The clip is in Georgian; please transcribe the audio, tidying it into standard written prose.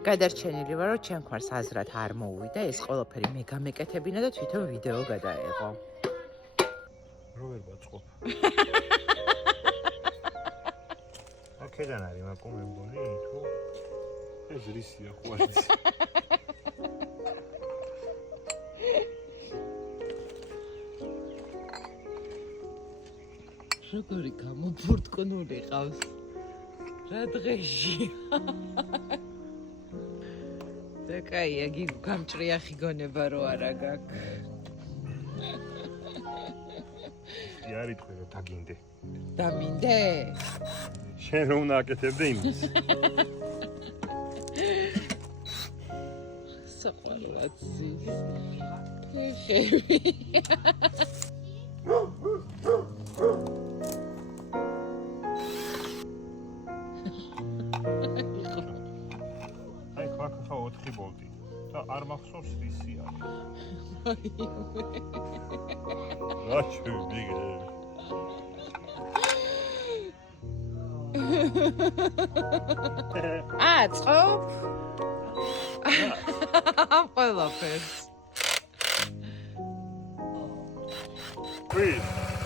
გადარჩენილი ვარ, რომ ჩემ ხარს აზრად არ მოუვიდა ეს ყველაფერი მე გამეკეთებინა და თვითონ ვიდეო გადაეღო. რო ვერ ბაწყობ. აქედან არის მაკო მე მგონი, თუ ეს რისია ხვარიც. როგორი გამოფურტკნული ყავს. რა დღეში. და კაია, გიგო გამჭრიახი გონება რო არა გაქვს. იარი თქვი რომ დაგინდე. დამინდე? შენ რომ უნდა აკეთებდე იმის. საყვარლად ზის. ხები. აი ხახა 4 ბოლტი და არ მახსოვს რისი არის. რა შევიგე. აწყობ? ამ ყველაფერს. Please.